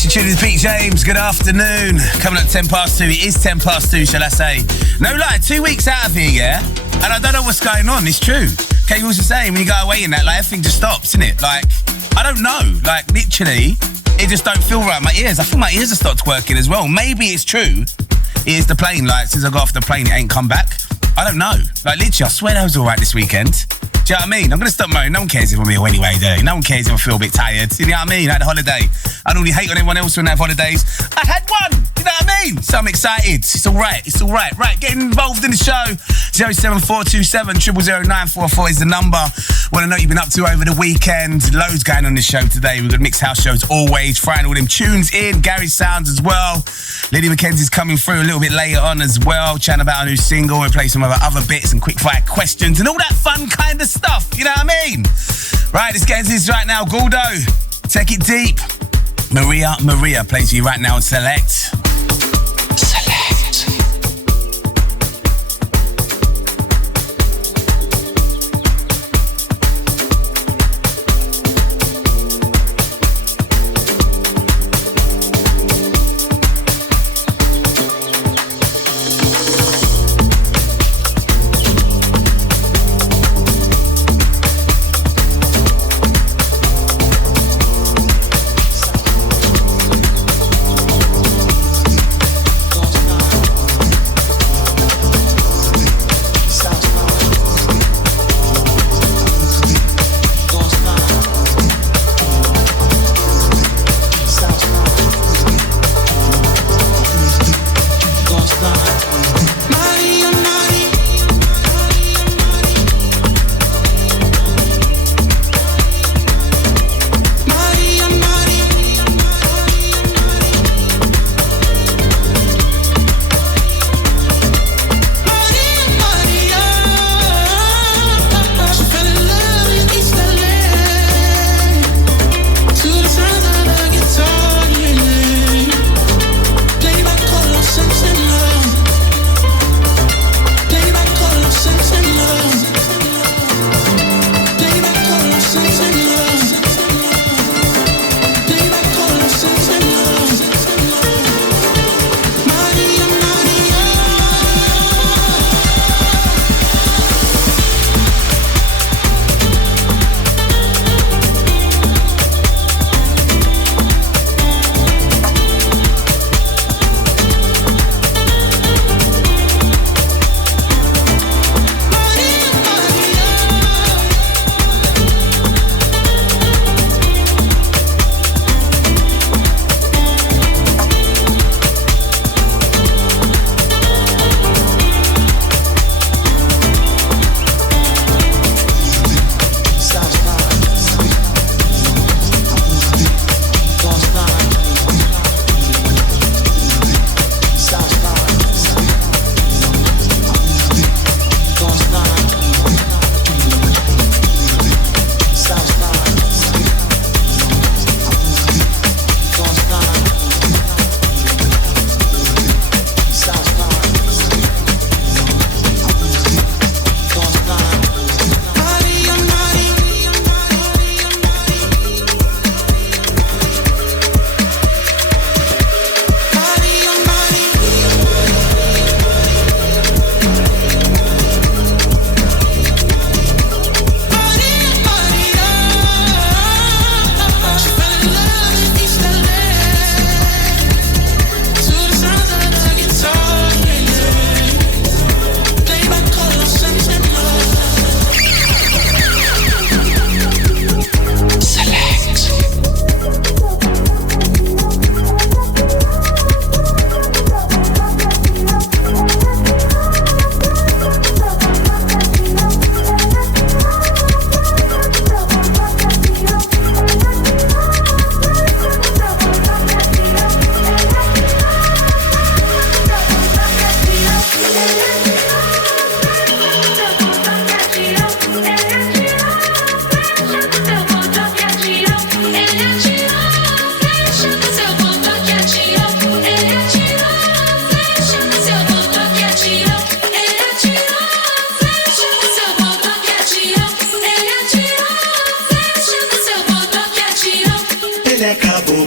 Yes, you're tuning to Pete James. Good afternoon. Coming up 10 past 2. It is 10 past 2, shall I say. No lie, 2 weeks out of here, yeah? And I don't know what's going on. It's true. Okay, you also saying when you go away in that, like, everything just stops, isn't it? Like, I don't know. Like, literally, it just don't feel right. My ears, I feel my ears have stopped working as well. Maybe it's true. It is the plane. Like, since I got off the plane, it ain't come back. I don't know. Like, literally, I swear that was all right this weekend. Do you know what I mean? I'm going to stop moaning. No one cares if I'm ill anyway, do they? No one cares if I feel a bit tired. You know what I mean? I had a holiday. I normally hate on everyone else when they have holidays. I had one. You know what I mean? So I'm excited. It's all right. It's all right. Right, getting involved in the show. 07427 00944 is the number. Want to know what you've been up to over the weekend. Loads going on this show today. We've got mixed house shows always. Frying all them tunes in. Gary's sounds as well. Lydia McKenzie's coming through a little bit later on as well. Chatting about a new single. We'll play some of our other bits and quick fire questions and all that fun kind of stuff. You know what I mean? Right, let's get into this right now. Gordo, take it deep. Maria plays for you right now on Select.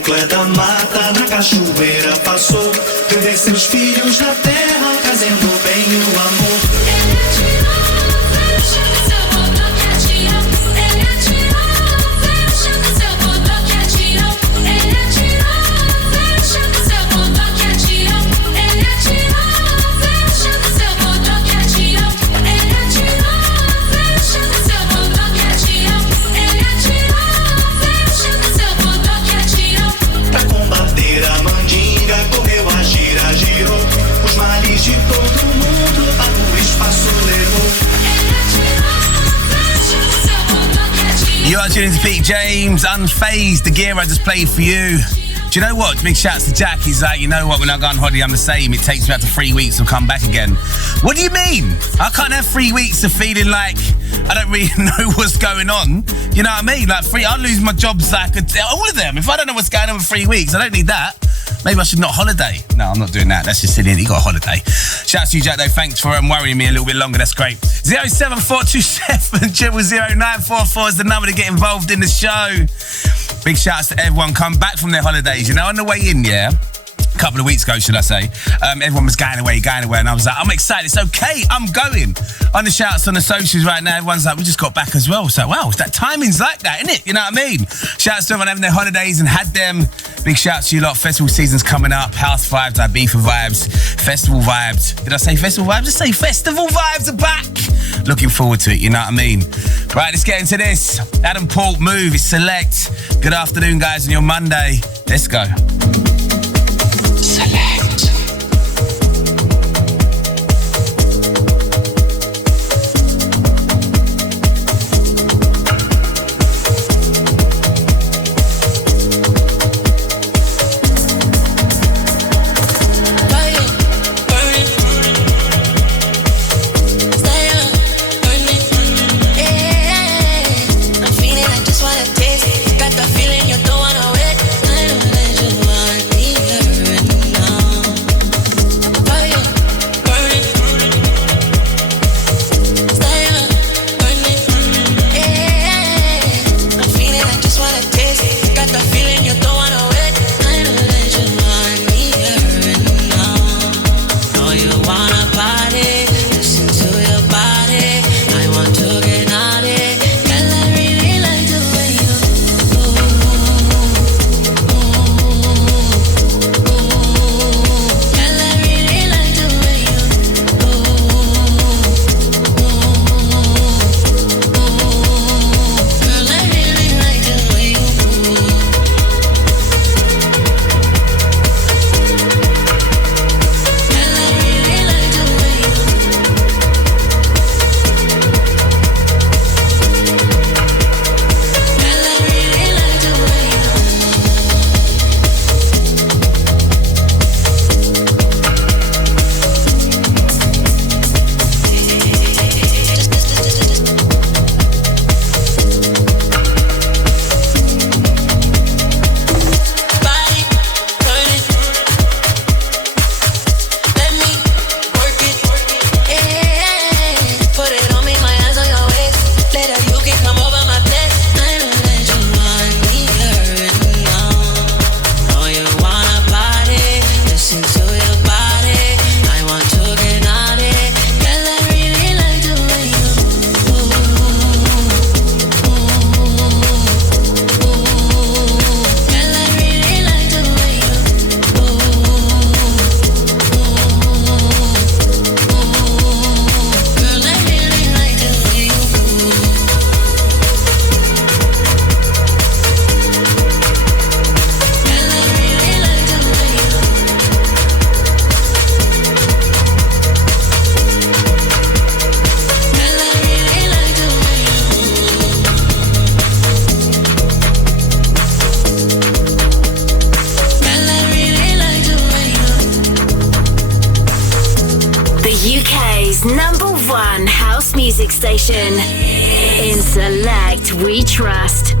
tu é da mata, na cachoeira passou. Vender seus filhos na terra, trazendo bem o amor. Ele atirou, veio chega seu bobo que atirou. Ele atirou, veio chega seu bobo que atirou. Ele atirou, veio chega seu bobo que atirou. Ele atirou, veio chega seu bobo que atirou. Ele atirou, veio chega seu bobo que atirou. Ele atirou, veio chega seu bobo que atirou. Pra combater a mandinga, correu a gira, girou. Os males de todo mundo para o espaço levou. You are tuning to Pete James, Unfazed, the gear I just played for you. Do you know what? Big shouts to Jack. He's like, you know what, when I go on holiday, I'm the same. It takes me up to 3 weeks to come back again. What do you mean? I can't have 3 weeks of feeling like I don't really know what's going on. You know what I mean? Like, I'll lose my jobs, like, all of them. If I don't know what's going on for 3 weeks, I don't need that. Maybe I should not holiday. No, I'm not doing that. That's just silly. You got a holiday. Shouts to you, Jack, though. Thanks for worrying me a little bit longer. That's great. 07427 00944 is the number to get involved in the show. Big shouts to everyone come back from their holidays. You know, on the way in, yeah? A couple of weeks ago, should I say, everyone was going away, and I was like, I'm excited, it's okay, I'm going. On the shouts on the socials right now, everyone's like, we just got back as well. So, wow, that timing's like that, isn't it? You know what I mean? Shouts to everyone having their holidays and had them. Big shouts to you lot. Festival season's coming up. House vibes, Ibiza vibes, festival vibes. Did I say festival vibes? Just say festival vibes are back. Looking forward to it, you know what I mean? Right, let's get into this. Adam Port, Move, it's Select. Good afternoon, guys, on your Monday. Let's go. Select. #1 house music station. In Select, we trust.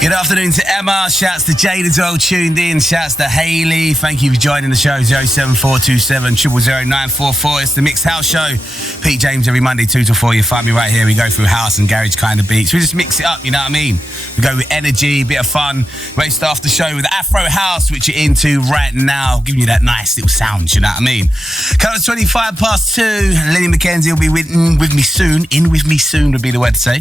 Good afternoon to Emma. Shouts to Jade as well, tuned in. Shouts to Hayley. Thank you for joining the show. 07427 000 944. It's the Mixed House Show. Pete James every Monday 2 to 4. You find me right here. We go through house and garage kind of beats. We just mix it up, you know what I mean? We go with energy, bit of fun. We start the show with Afro House, which you're into right now, giving you that nice little sound, you know what I mean? Count of 25 past 2. Lenny McKenzie will be with me soon. In with me soon would be the word to say.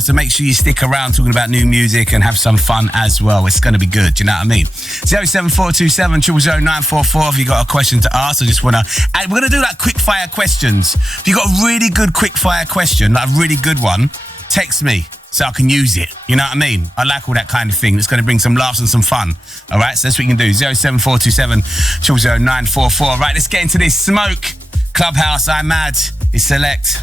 So make sure you stick around talking about new music and have some fun as well. It's going to be good, you know what I mean? 07427 000 944 if you got a question to ask. I just want to... We're going to do like quick fire questions. If you got a really good quick fire question, like a really good one, text me so I can use it. You know what I mean? I like all that kind of thing. It's going to bring some laughs and some fun. All right? So that's what you can do. 07427 000 944. Right, let's get into this. Smoke, Clubhouse, I'm Mad. It's Select.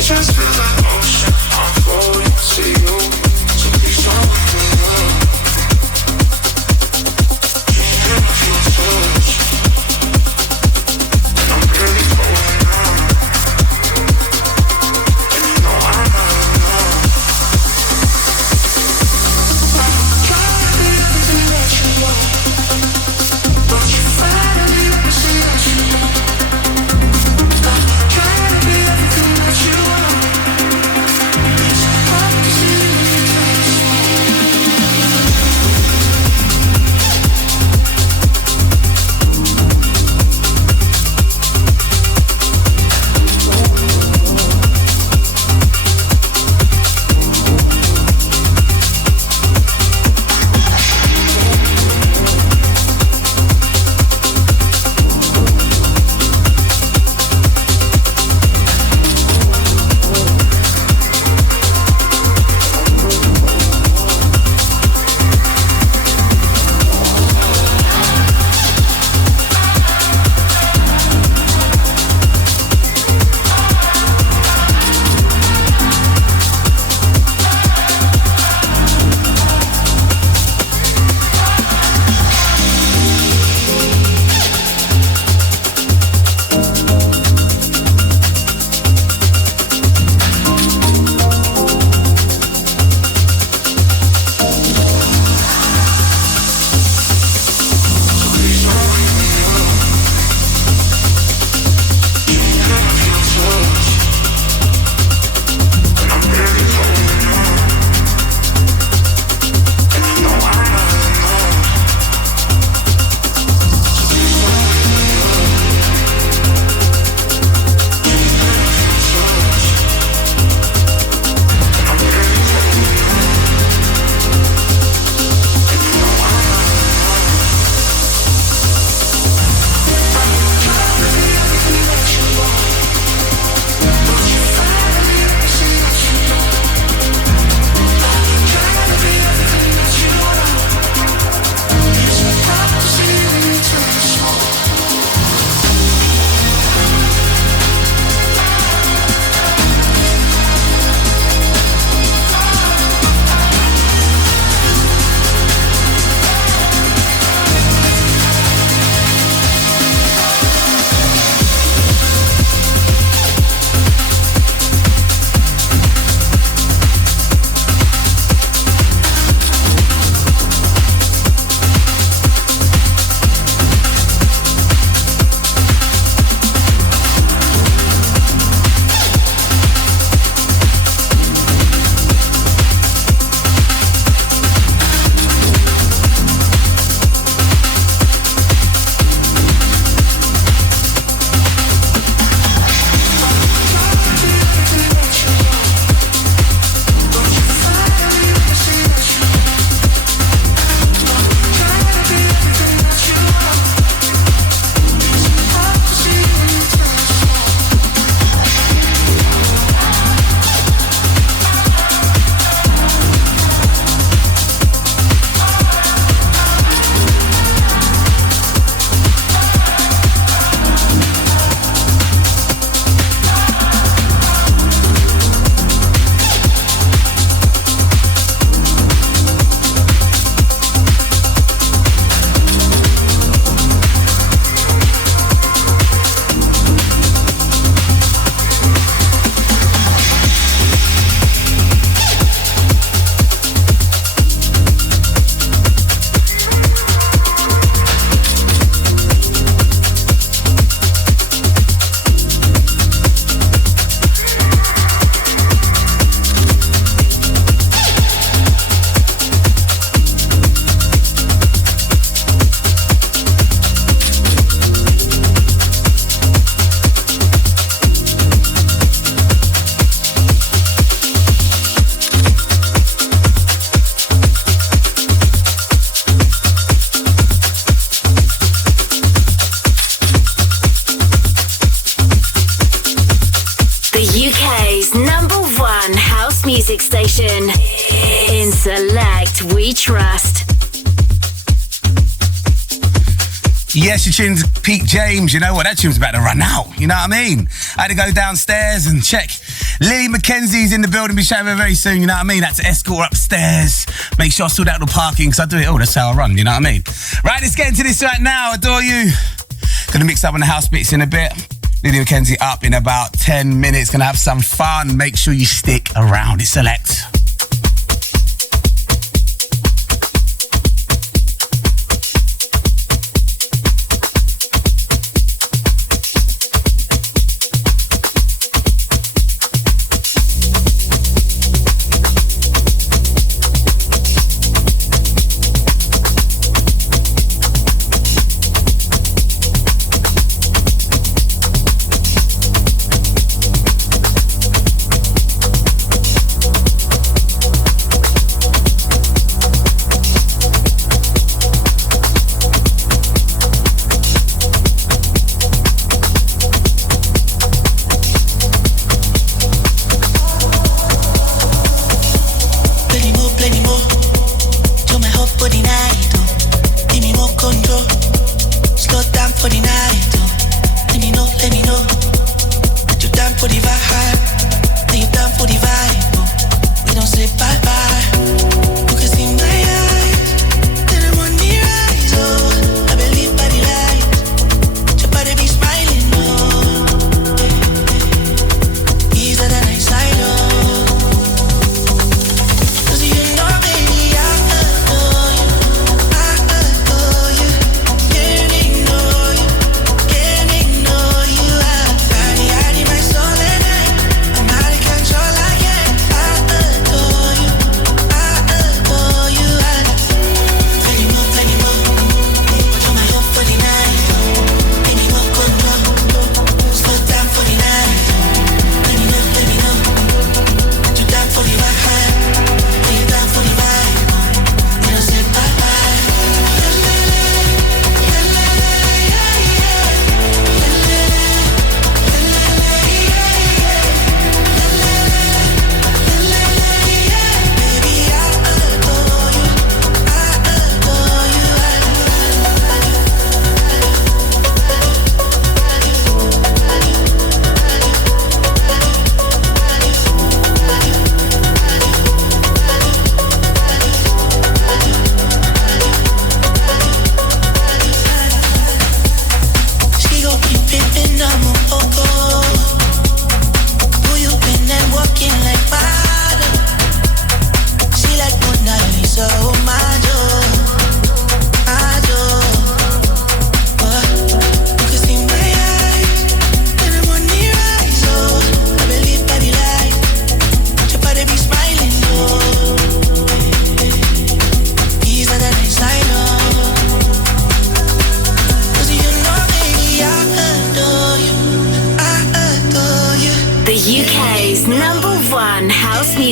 Just feel like ocean, I'm falling to you. So please don't give up. music station. In Select, we trust. Yes, you tuned to Pete James. You know what? That tune's about to run out. You know what I mean? I had to go downstairs and check. Lily McKenzie's in the building. Be showing her very soon. You know what I mean? I had to escort her upstairs. Make sure I sort out the parking because I do it all. That's how I run. You know what I mean? Right, let's get into this right now. Adore You. Gonna mix up on the house bits in a bit. Lily McKenzie up in about 10 minutes. Gonna have some fun. Make sure you stick around. It's Select.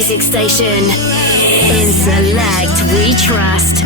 music station. In Select, we trust.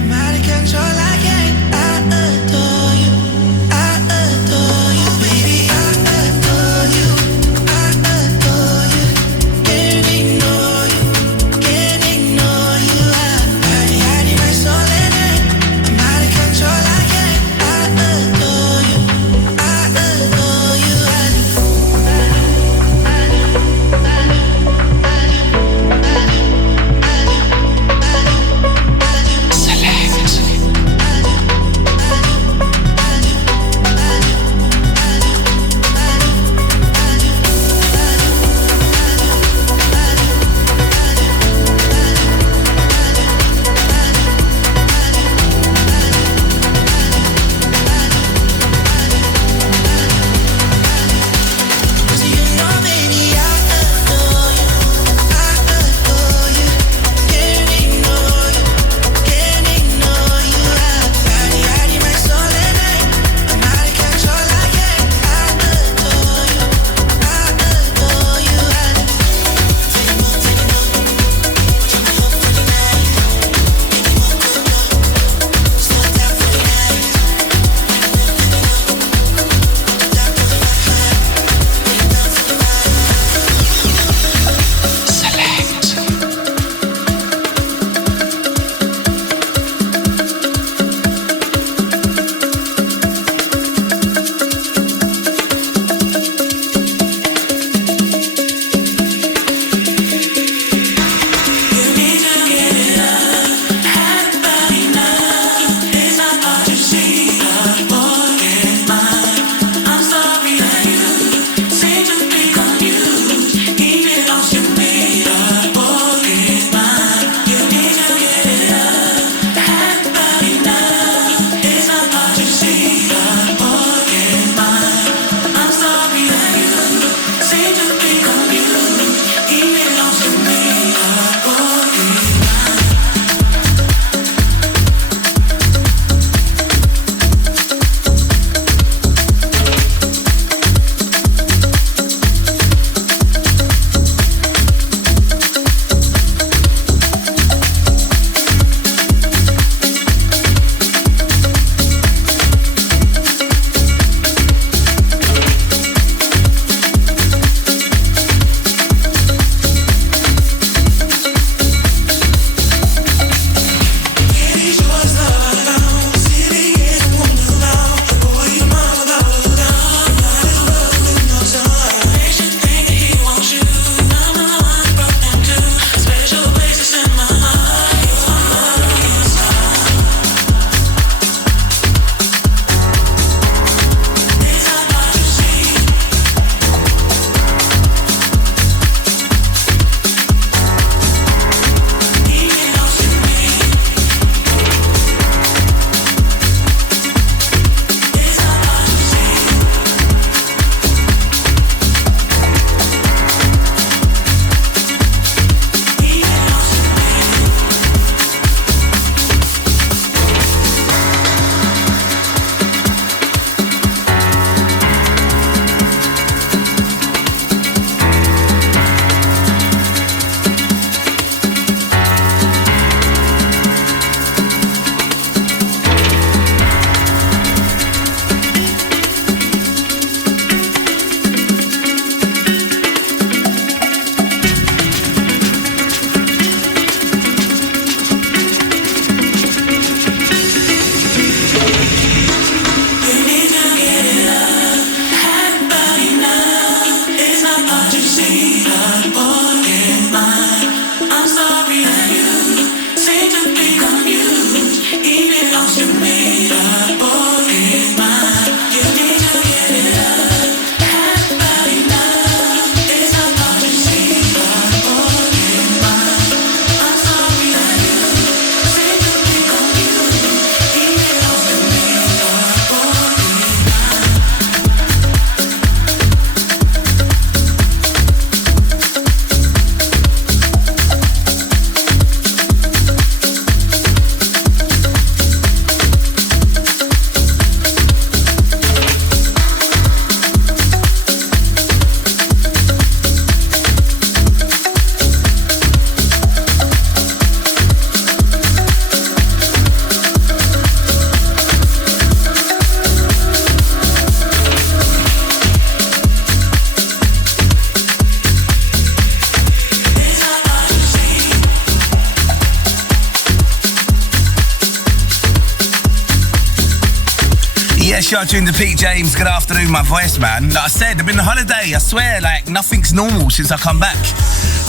you're tuned to Pete James. Good afternoon, my voice, man. Like I said, I've been on holiday. I swear, like, nothing's normal since I come back.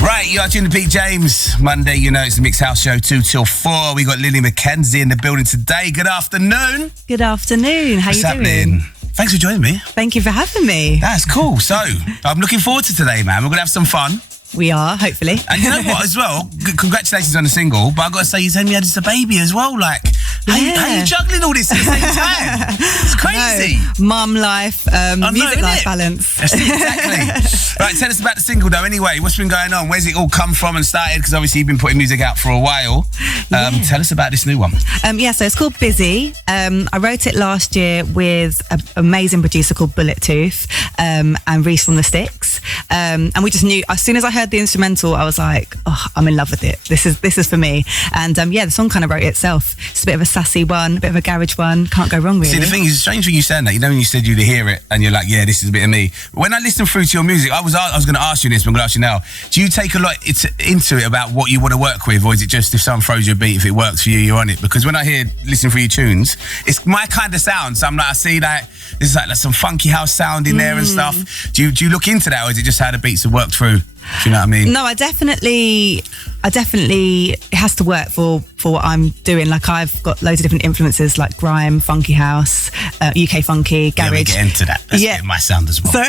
Right, you're tuned to Pete James. Monday, you know, it's the Mixed House Show, 2 till 4. We got Lily McKenzie in the building today. Good afternoon. Good afternoon. How What's you happening? doing? Thanks for joining me. Thank you for having me. That's cool. So, I'm looking forward to today, man. We're going to have some fun. We are, hopefully. And you know what, as well, congratulations on the single, but I've got to say, you told me you had just a baby as well. Like, how are you juggling all this at the same time? It's crazy. Mum life, music life balance. That's it, exactly. Right, tell us about the single, though, anyway. What's been going on? Where's it all come from and started? Because obviously you've been putting music out for a while. Tell us about this new one. So it's called Busy. I wrote it last year with an amazing producer called Bullet Tooth and Reese from The Sticks. And we just knew, as soon as I heard the instrumental, I was like, oh, I'm in love with it. This is for me. And the song kind of wrote itself. It's a bit of a sassy one, a bit of a garage one. Can't go wrong, really. See, the thing is, strange when you saying that. You know, when you said you'd hear it and you're like, yeah, this is a bit of me. When I listen through to your music, I was going to ask you this, but I'm going to ask you now. Do you take a lot into it about what you want to work with, or is it just if someone throws you a beat, if it works for you, you're on it? Because when I listen through your tunes, it's my kind of sound. So I'm like, I see that there's like some funky house sound in there and stuff. Do you look into that, or is it just how the beats have worked through? Do you know what I mean? No, I definitely, it has to work for what I'm doing. Like, I've got loads of different influences, like grime, funky house, UK funky, garage. Yeah, we get into that. That's a bit of my sound as well. So,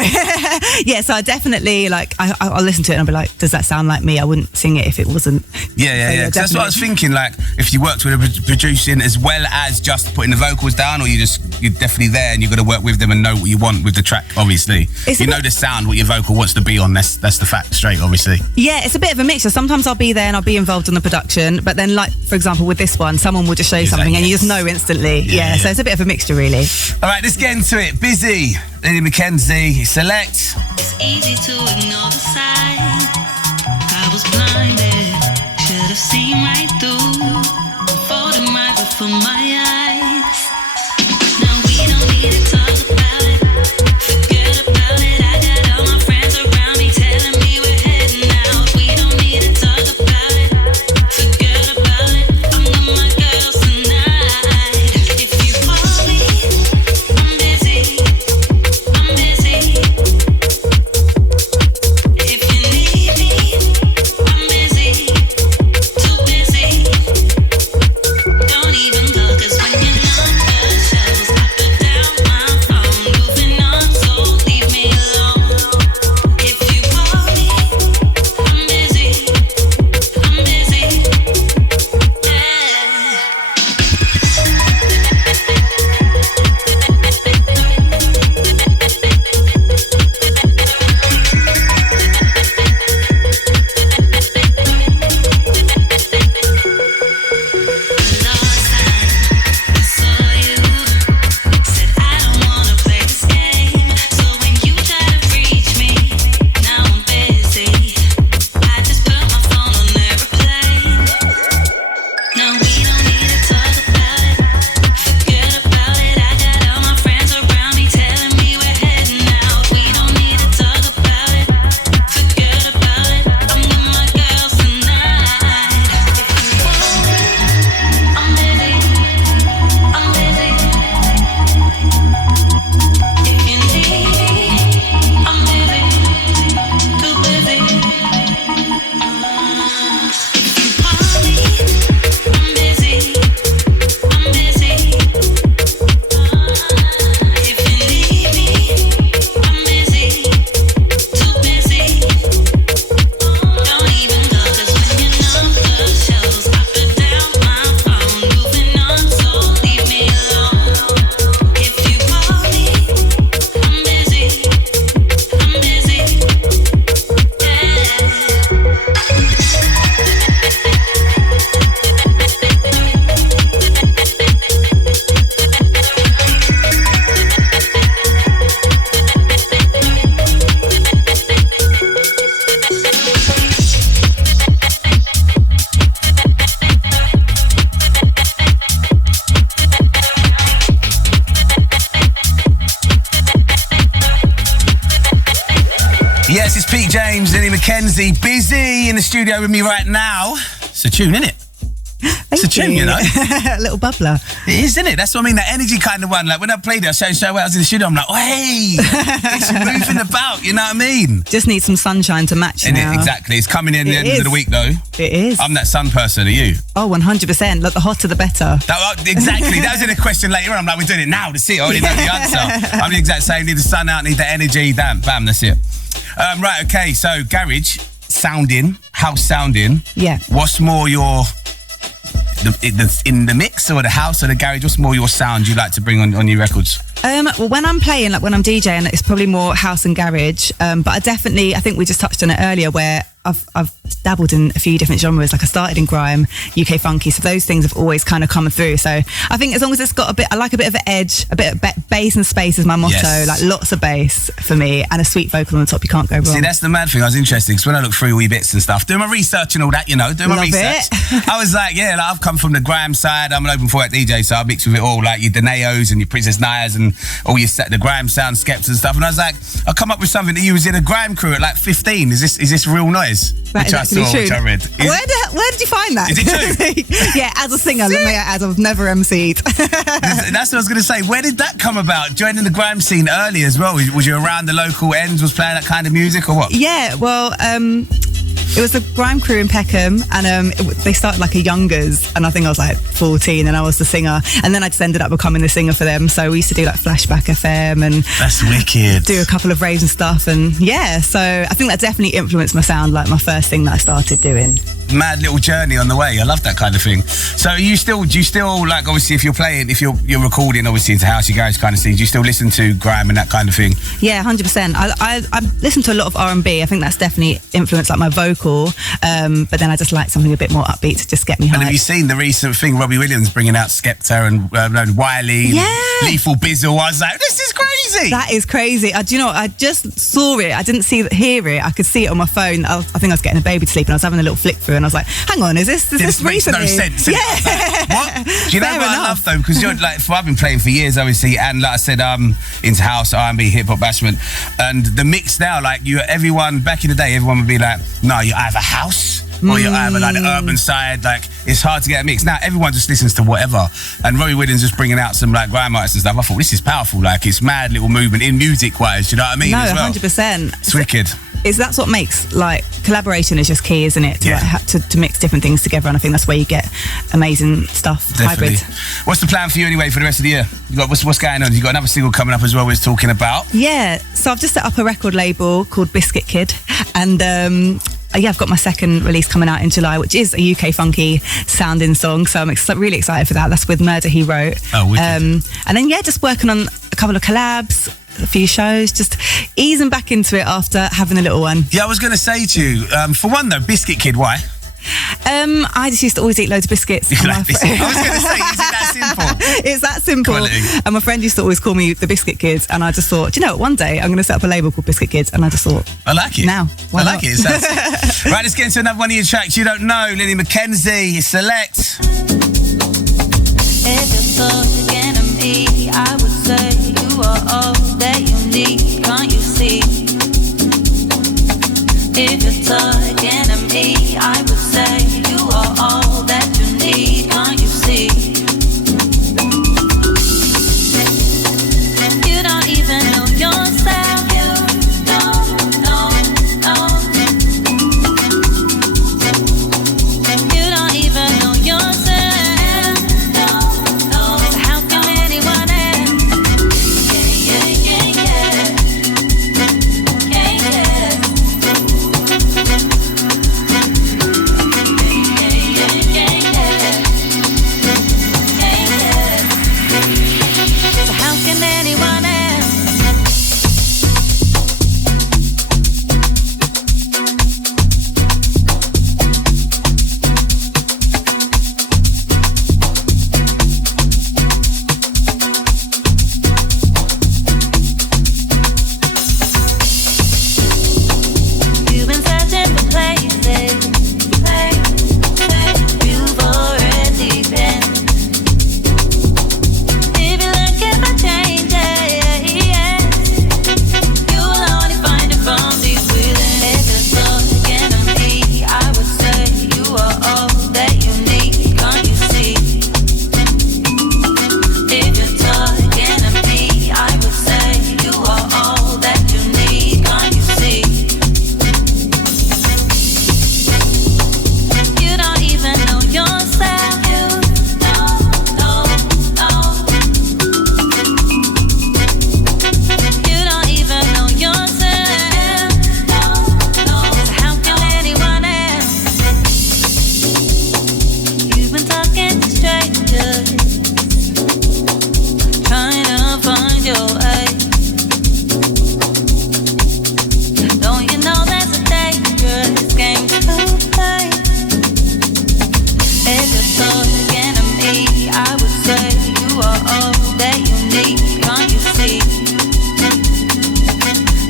so I definitely, like, I'll listen to it and I'll be like, does that sound like me? I wouldn't sing it if it wasn't. Yeah. That's what I was thinking. Like, if you worked with a producing as well as just putting the vocals down, or you're definitely there and you've got to work with them and know what you want with the track, obviously. You know the sound, what your vocal wants to be on. That's the fact straight, obviously. Yeah, it's a bit of a mixture. Sometimes I'll be there and I'll be involved in the production, but then, like, for example, with this one, someone will just show you something and you just know instantly. Yeah, so it's a bit of a mixture, really. All right, let's get into it. Busy, Lily McKenzie, select. It's easy to ignore the sign. I was blinded, should have seen right through. Folding right before my eyes. Now we don't need to talk about it. Forget about it. I got all my friends around me telling me we're heading out. We don't need to talk about it. Forget about it. I'm with my girls tonight. If you call me, I'm busy. I'm busy. If you need me, I'm busy. Too busy. Don't even go, 'cause when you're not the shows, I put down my phone, moving on, so leave me alone. If you call me, I'm busy. I'm busy. Last time I saw you, said I don't wanna play this game. So when you try to reach me, now I'm busy. I just put my phone on airplane. No, we don't need to talk about it. Forget about it. I got all my friends around me telling me we're heading out. We don't need to talk about it. Forget about it. I'm with my girls tonight. If you want me, I'm busy. I'm busy. If you need me, I'm busy. Too busy. If you call me, I'm busy. I'm busy. If you need me, I'm busy. Too busy. Don't even go, 'cause when you're not the shows, I put down my phone, moving on, so leave me alone. If you call me, I'm busy. I'm busy. Yes, it's Pete James, Lily McKenzie, busy in the studio with me right now. So tune in it. It's a tune, you know. A little bubbler. It is, isn't it? That's what I mean. That energy kind of one. Like when I played it, I was so I was in the studio. I'm like, oh, hey, it's moving about. You know what I mean? Just need some sunshine to match And now. exactly. It's coming in the end of the week, though. It is. I'm that sun person. Are you? Oh, 100%. Like the hotter, the better. Exactly. That was in a question later on. I'm like, we're doing it now to see it. I already know the answer. I'm the exact same. Need the sun out. Need the energy. Bam, that's it. Right. Okay. So garage sounding, house sounding. Yeah. What's more your in the mix or the house or the garage? What's more your sound you like to bring on your records? Well, when I'm playing, like when I'm DJing, it's probably more house and garage. But I think we just touched on it earlier, where I've dabbled in a few different genres. Like I started in grime, UK funky, so those things have always kind of come through. So I think as long as it's got I like a bit of an edge, a bit of bass and space is my motto. Yes. Like lots of bass for me, and a sweet vocal on the top. You can't go wrong. See, that's the mad thing. I was interested because when I look through wee bits and stuff, doing my research and all that, doing my Love research, it. I was like, yeah, like I've come from the grime side. I'm an open format DJ, so I mix with it all, like your Deneos and your Princess Nayas and all your the grime sound, Skepta and stuff. And I was like, I come up with something that you was in a grime crew at like 15. Is this real noise? That is actually true. Which I read. Where did you find that? Is it true? Yeah, as a singer, let me add, I've never MC'd. That's what I was going to say. Where did that come about? Joining the grime scene early as well? Was you around the local ends, was playing that kind of music or what? Yeah, well, it was the grime crew in Peckham, and they started like a youngers, and I think I was like 14 and I was the singer, and then I just ended up becoming the singer for them. So we used to do like Flashback FM and that's wicked. Do a couple of raves and stuff, and yeah, so I think that definitely influenced my sound, like my first thing that I started doing. Mad little journey on the way. I love that kind of thing. So do you still like, obviously if you're playing, if you're recording obviously into house, your garage kind of thing, do you still listen to grime and that kind of thing? Yeah, 100%. I listen to a lot of R&B. I think that's definitely influenced like my vocal, but then I just like something a bit more upbeat to just get me hyped. And have you seen the recent thing, Robbie Williams bringing out Skepta and Wiley and Lethal Bizzle? I was like, this is crazy. That is crazy. Do you know what? I just saw it. I didn't hear it. I could see it on my phone. I think I was getting a baby to sleep and I was having a little flick through and I was like, hang on, is this makes recently? no sense. Yeah. What? Do you know Fair what enough. I love though? Because you're like, I've been playing for years obviously, and like I said, into house, R&B, hip hop, bashment, and the mix now, like everyone back in the day, everyone would be like, no, you're either house or you're either like the urban side. Like it's hard to get a mix. Now everyone just listens to whatever, and Robbie Williams just bringing out some like grime artists and stuff. I thought this is powerful. Like it's mad little movement in music wise. Do you know what I mean? No, as well. 100%. It's wicked. That's what makes like collaboration is just key, isn't it? To, like, to mix different things together, and I think that's where you get amazing stuff. Definitely. Hybrid. What's the plan for you anyway for the rest of the year? You got what's going on? You got another single coming up as well. We're talking about. Yeah, so I've just set up a record label called Biscuit Kid, and I've got my second release coming out in July, which is a UK funky sounding song. So I'm really excited for that. That's with Murder He Wrote. Oh, wicked. And then just working on a couple of collabs, a few shows, just easing back into it after having a little one. Yeah, I was going to say to you, for one though, Biscuit Kid, why? I just used to always eat loads of biscuits. I was going to say, is it that simple? It's that simple. Quality. And my friend used to always call me the Biscuit Kids, and I just thought, do you know what, one day I'm going to set up a label called Biscuit Kids, and I just thought, I like it. Now, why I like not? it. Right, let's get into another one of your tracks you don't know. Lily McKenzie, Select. If you're talking to me, I would say you are all that you need. Can't you see? If you're talking to me, I would say you are all that you need. Can't you see? You don't even know yourself. You don't know. You don't even know yourself. So how can anyone else? Yeah.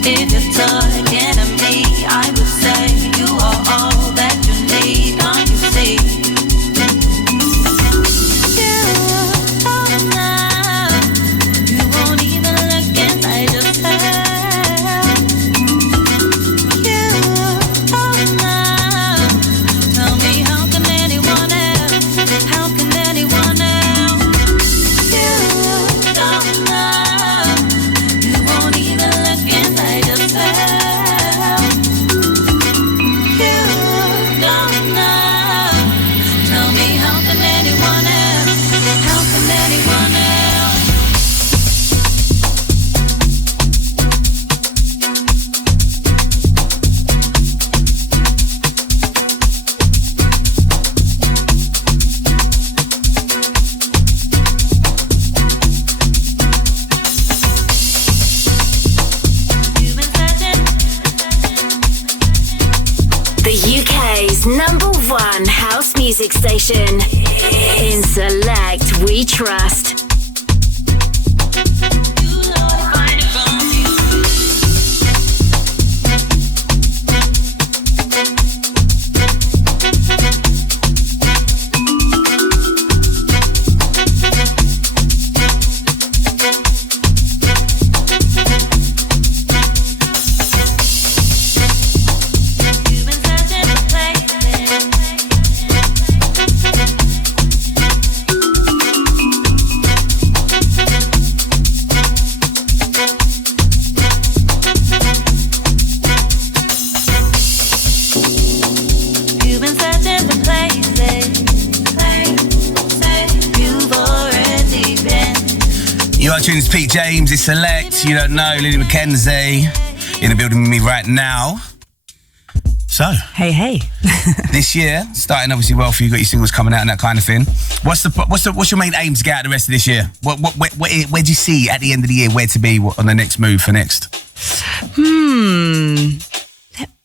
If you're talking to me, I would say you are all that you need. Can't you see? You don't know. You won't even look inside yourself. You don't know. Tell me, how can anyone else? How can anyone else? You don't know. You won't even look inside yourself. You don't know. Tell me, how can anyone else? How can anyone else? You've been searching. The UK's #1 house music station. In Select, we trust. You know to find it from you. You've been searching for places. You've been searching for places. You've already been. You are tuning to Pete James, it's Select. You don't know, Lily McKenzie in the building with me right now. So, Hey. this year, starting obviously well for you, got your singles coming out and that kind of thing. What's your main aim to get out the rest of this year? Where do you see at the end of the year where to be on the next move for next?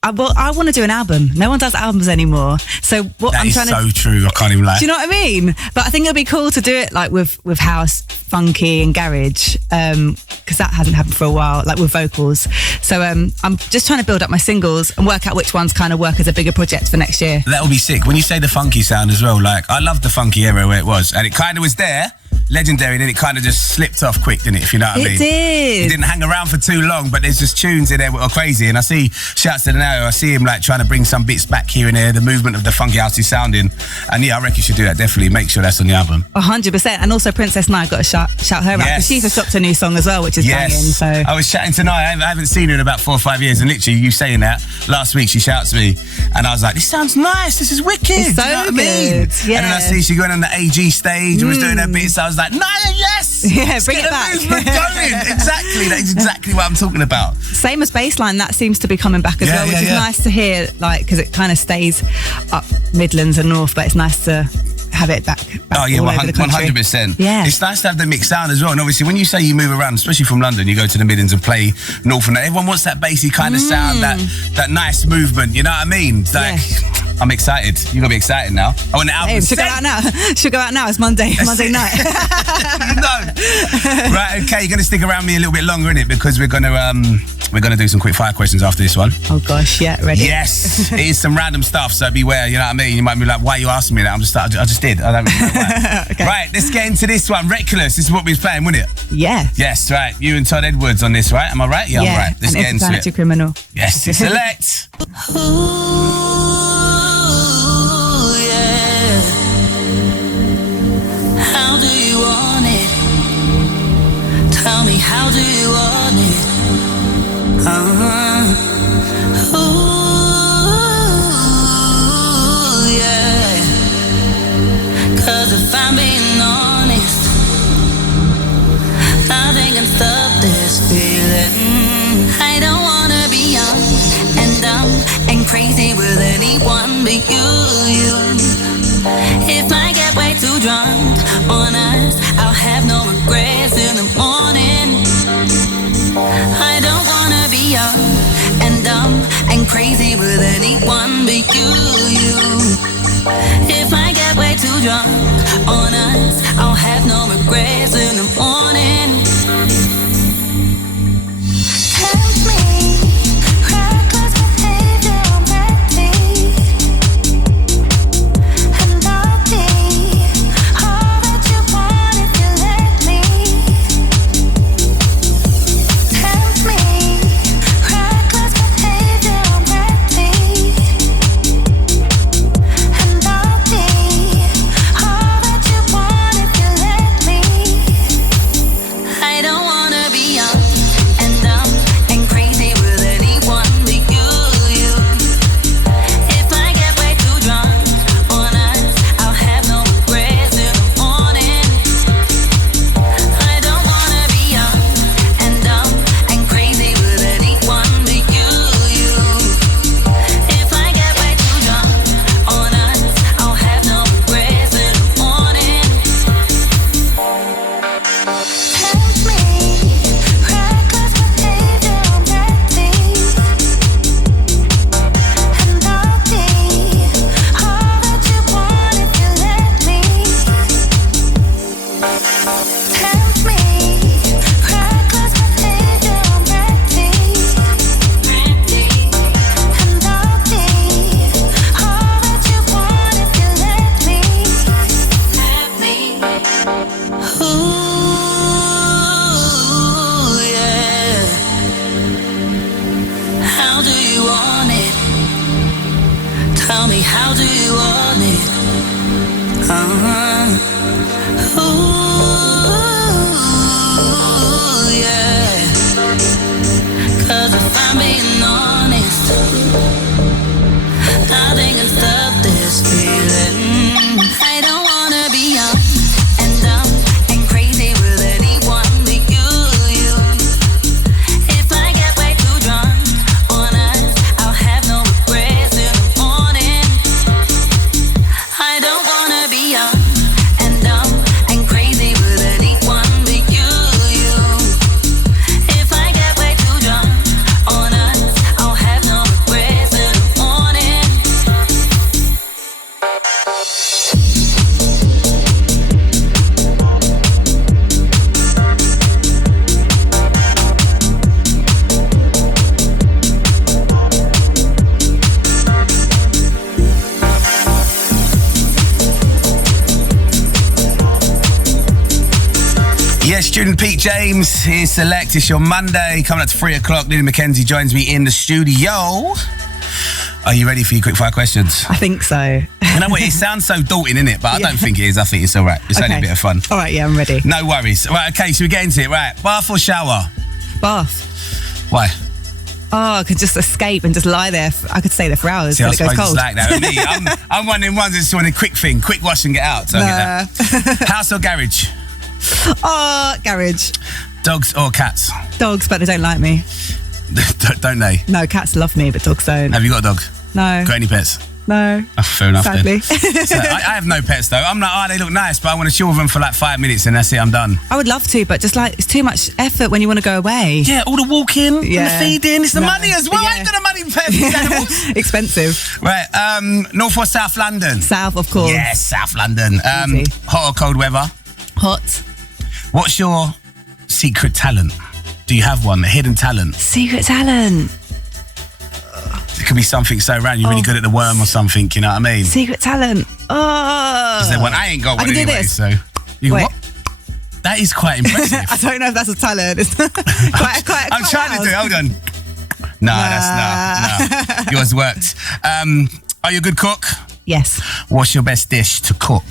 I want to do an album. No one does albums anymore. So what That I'm is trying so to true, I can't even lie. do you know what I mean? But I think it'll be cool to do it like with house, funky and garage, because that hasn't happened for a while, like with vocals. So I'm just trying to build up my singles and work out which ones kind of work as a bigger project for next year. That would be sick. When you say the funky sound as well, like I love the funky era where it was, and it kind of was there, legendary, then it kind of just slipped off quick, didn't it? If you know what I mean. It did. It didn't hang around for too long, but there's just tunes in there that are crazy. And I see, shouts to the now, I see him like trying to bring some bits back here and there, the movement of the funky housey sounding. And yeah, I reckon you should do that. Definitely make sure that's on the album. 100%. And also Princess Nai, got to shout her out, because she's just dropped a new song as well, which is banging. So I was chatting to Nai. I haven't seen her in about 4 or 5 years, and literally you saying that last week, she shouts to me, and I was like, "This sounds nice. This is wicked." It's so Do you know what I mean? good. Yeah. And then I see she going on the AG stage and was doing her bits. I was like, "Naya, yes, Yeah, Let's bring get it the back." movement going." Exactly. That is exactly what I'm talking about. same as baseline, that seems to be coming back as Yeah, well, which yeah, is yeah. nice to hear, like, because it kind of stays up Midlands and North, but it's nice to have it back Oh yeah, all over the country. 100%. Yeah. It's nice to have the mixed sound as well. And obviously, when you say you move around, especially from London, you go to the Midlands and play North, and everyone wants that bassy kind of sound, that nice movement. You know what I mean? It's like, I'm excited. You're gonna be excited now. I want the album. Hey, should go out now. Should go out now. It's Monday it. night. You know. Right, okay, you're gonna stick around me a little bit longer, innit? Because we're gonna do some quick fire questions after this one. Oh gosh, yeah, ready? Yes, it is some random stuff, so beware. You know what I mean? You might be like, "Why are you asking me that?" I just did. I don't really know why. Okay. Right, let's get into this one. Reckless. This is what we was playing, wasn't it? Yeah. Yes, right. You and Todd Edwards on this, right? Am I right? Yeah, I'm right. Let's and get into Interplanetary it. Criminal. Yes, it's Select. Ooh, yeah. How do you want it? Tell me, how do you want it? Ooh, yeah. 'Cause if I'm being honest, nothing can stop this feeling. I don't wanna be young and dumb and crazy with anyone but you. If I get way too drunk on us, I'll have no regrets in the morning. I don't wanna be young and dumb and crazy with anyone but you. If I get way too drunk on us, I'll have no regrets in the morning. Tempt me, how do you want it? Ooh, yeah. 'Cause if I'm being honest, nothing can stop this feeling. I don't wanna be young and dumb and crazy with anyone but you. If I get way too drunk on us, I'll have no regrets in the morning. I don't wanna be young and dumb and crazy with anyone but you. If I get way too drunk on us, I'll have no regrets in the morning. Yes, student Pete James is Select. It's your Monday, coming up to 3 o'clock. Lily McKenzie joins me in the studio. Are you ready for your quickfire questions? I think so. You know what, it sounds so daunting, innit? But I don't think it is. I think it's all right. It's only a Okay. bit of fun. All right, yeah, I'm ready. No worries. Right, okay, so we get into it. Right, bath or shower? Bath. Why? Oh, I could just escape and just lie there. I could stay there for hours See, I till it goes suppose it's cold. like that with me. I'm one of them ones that's just want a quick thing, quick wash and get out. So I get that. House or garage? Oh, garage. Dogs or cats? Dogs, but they don't like me. Don't they? No, cats love me, but dogs don't. Have you got a dog? No. Got any pets? No. Oh, fair enough Sadly. then. So, I have no pets though. I'm like, they look nice, but I want to chill with them for like 5 minutes and that's it, I'm done. I would love to, but just like, it's too much effort when you want to go away. Yeah, all the walking, and the Yeah. feeding, it's the No. money as well. I Yeah. ain't got the money for these animals. Expensive. Right, North or South London? South, of course. Yes, South London. Easy. Hot or cold weather? Hot. What's your secret talent? Do you have one, a hidden talent? Secret talent. It could be something so random. You're really good at the worm or something, you know what I mean? Secret talent. Oh. Is there one? I ain't got I one can do anyway, this. so... You Wait. what? That is quite impressive. I don't know if that's a talent. It's quite I'm trying to do it. Hold on. No, that's no. Yours worked. Are you a good cook? Yes. What's your best dish to cook?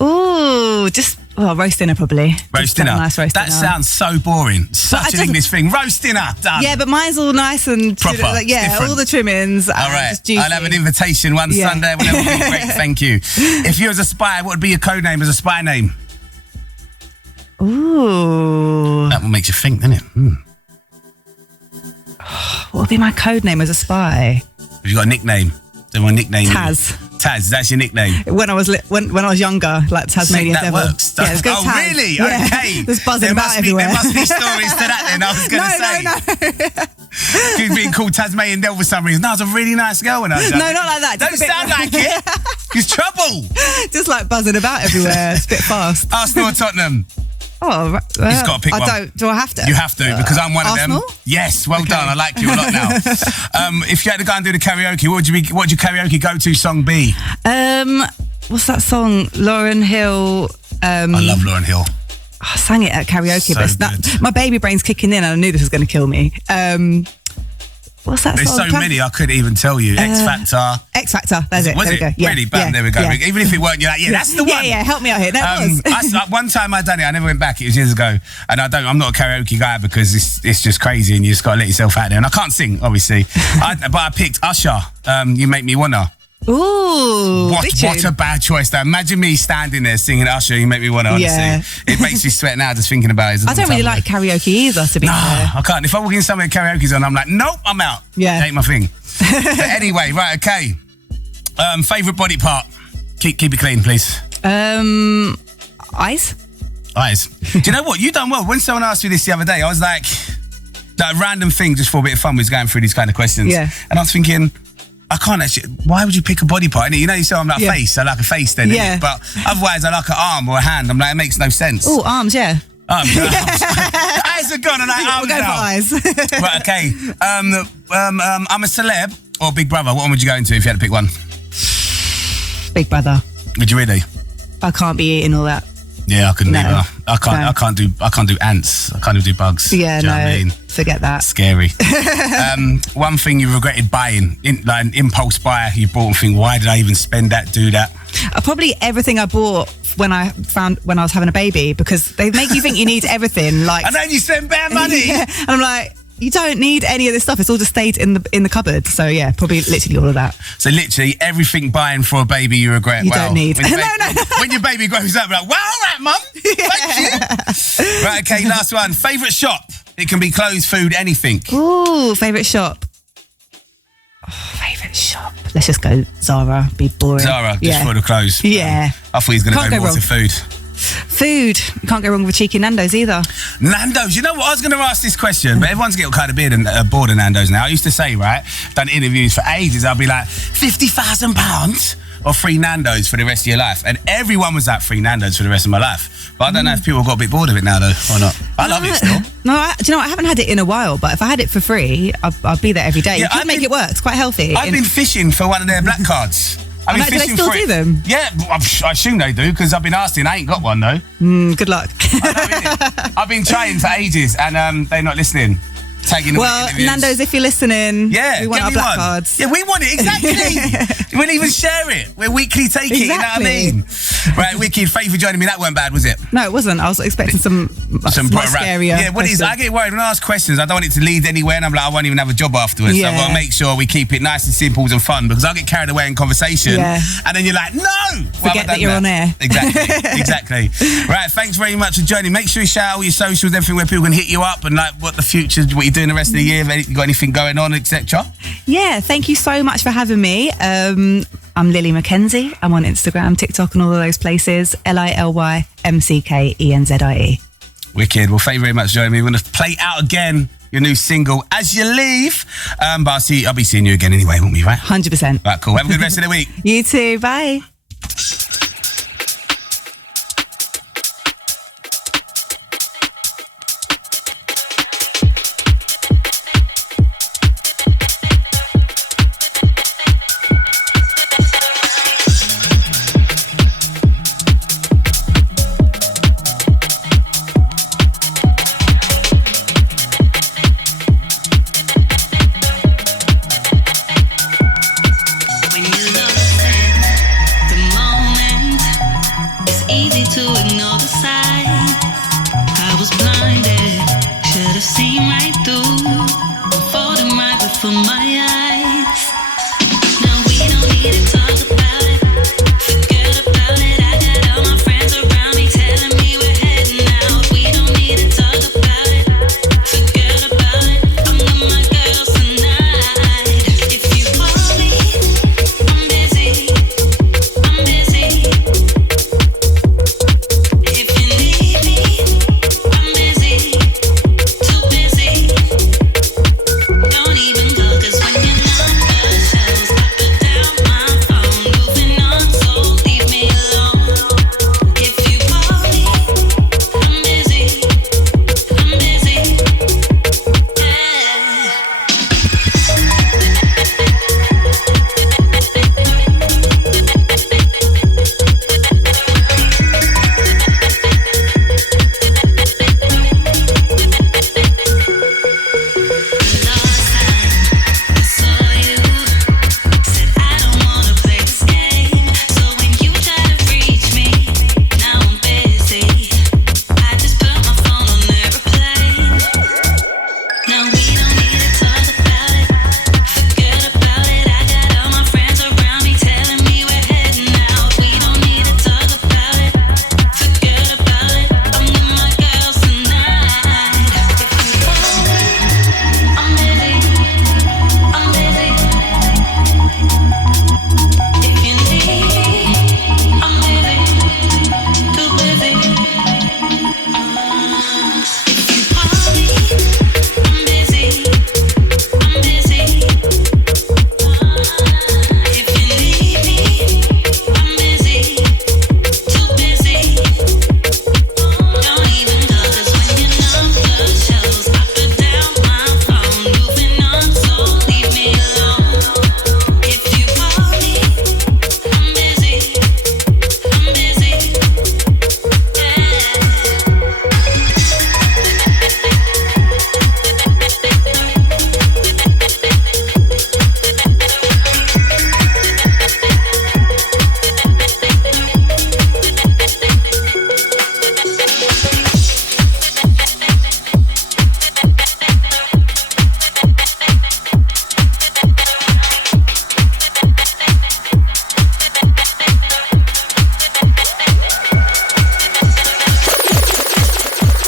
Ooh, just roast dinner probably. Roast Just have a dinner. Nice roast That dinner. sounds so boring. I Such an just- English thing. Roast dinner. Done. Yeah, but mine's all nice and Proper. like, yeah, Different. all the trimmings. All right. Just juicy. I'll have an invitation one Yeah. Sunday. Well, that would be great. Thank you. If you was a spy, what would be your code name as a spy name? Ooh. That one makes you think, doesn't it? What would be my code name as a spy? Have you got a nickname? Do you nickname you? Taz. Taz, that's your nickname. When I was when I was younger, like Tasmanian that Devil. works. Yeah, let's go oh, Taz. really? Yeah. Okay. Just buzzing There about must everywhere. There must be stories to that then, I was going to say. No. You've been called Tasmanian Devil for some reason. No, I was a really nice girl when I was young. No, not like that. Don't Just a bit- sound like it. It's trouble. Just like buzzing about everywhere. It's a bit fast. Arsenal or Tottenham? Oh, right. You've got to pick one. Do I have to? You have to, because I'm one Arsenal? of them. Yes, well Okay. done. I like you a lot now. If you had to go and do the karaoke, what would your karaoke go-to song be? What's that song? Lauryn Hill. I love Lauryn Hill. I sang it at karaoke, So but good. my baby brain's kicking in and I knew this was going to kill me. What's that There's song? so many, I couldn't even tell you. X Factor. X Factor. That's it. Was there it? we go. Yeah, Really? Bam, yeah, there we go. yeah. Even if it weren't, you're like, yeah, that's the one. Yeah, help me out here. No, it was. One time I done it, I never went back. It was years ago, and I'm not a karaoke guy because it's just crazy, and you just got to let yourself out there. And I can't sing, obviously, but I picked Usher. You Make Me Wanna. Ooh, big tune. What a bad choice! Though. Imagine me standing there singing Usher. You Make Me Wanna. Honestly, Yeah. it makes me sweat now just thinking about it. I don't really like karaoke either, to be fair. I can't. If I walk in somewhere karaoke's on, I'm like, nope, I'm out. Yeah. It ain't my thing. But anyway, right, okay. Favourite body part? Keep it clean, please. Eyes? Eyes. Do you know what? You done well. When someone asked me this the other day, I was like, that random thing just for a bit of fun was going through these kind of questions. Yeah. And I was thinking, I can't actually, why would you pick a body part? You know, you say I'm like Yeah. face, I like a face then. Yeah. Innit? But otherwise I like an arm or a hand. I'm like, it makes no sense. Oh, arms, yeah. Arms. The eyes are gone and I arms We'll go for now. eyes. Right, okay. I'm a celeb or Big Brother. What one would you go into if you had to pick one? Big Brother. Would you really? I can't be eating all that. Yeah, I couldn't No. either. I can't No. I can't do ants. I can't even do bugs. Yeah, Do you know no, what I mean? forget that. Scary. One thing you regretted buying, like an impulse buy, you bought and think, why did I even spend that, do that? Probably everything I bought when I was having a baby, because they make you think you need everything. Like, And then you spend bad money. Yeah, and I'm like, you don't need any of this stuff. It's all just stayed in the cupboard. So yeah, probably literally all of that. So literally everything buying for a baby you regret. You don't need. When your, No. when your baby grows up, you're like, well, all right, mum. Thank you. Right, okay, last one. Favourite shop? It can be clothes, food, anything. Ooh, favourite shop. Favourite shop. Let's just go Zara. Be boring. Zara, just yeah. for the clothes. Yeah. I thought he was going to Can't go go more wrong. to food. Food. You can't go wrong with cheeky Nando's either. Nando's. You know what? I was going to ask this question, but everyone's getting kind of bored of Nando's now. I used to say, right, done interviews for ages, I'll be like, £50,000 or free Nando's for the rest of your life. And everyone was like, free Nando's for the rest of my life. But I don't know if people got a bit bored of it now, though, or not. I love it still. No, do you know what? I haven't had it in a while, but if I had it for free, I'd be there every day. Yeah, you can make it work. It's quite healthy. I've been fishing for one of their black cards. I've been do they fishing still for do it. them? Yeah, I assume they do, because I've been asking. I ain't got one, though. Good luck. I know, innit? I've been trying for ages, and they're not listening. Tagging all the Well, interviews. Nando's, if you're listening, Yeah, we want get our me black one. cards. Yeah, we want it, exactly. We'll even share it. We're weekly take it, you know what I mean? Right, Wicked, thank you for joining me. That weren't bad, was it? No, it wasn't. I was expecting some Some much proper rap. scarier. Yeah, what it is, I questions. get worried when I ask questions. I don't want it to lead anywhere, and I'm like, I won't even have a job afterwards. So Yeah. I want to make sure we keep it nice and simple and fun, because I get carried away in conversation, Yeah. and then you're like, no! Forget that you're on air. Exactly, exactly. Right, thanks very much for joining. Make sure you shout out all your socials, everything where people can hit you up, and like what the future, what you're doing the rest of the year, if you got anything going on, etc. Yeah, thank you so much for having me. I'm Lily Mackenzie. I'm on Instagram, TikTok, and all of those places. LILYMCKENZIE. Wicked. Well, thank you very much for joining me. We're going to play out again your new single As You Leave. But I'll be seeing you again anyway, won't we, right? 100%. Right, cool. Have a good rest of the week. You too. Bye. When you look at the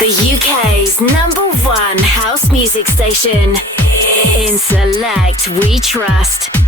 The UK's #1 house music station. In Select, we trust.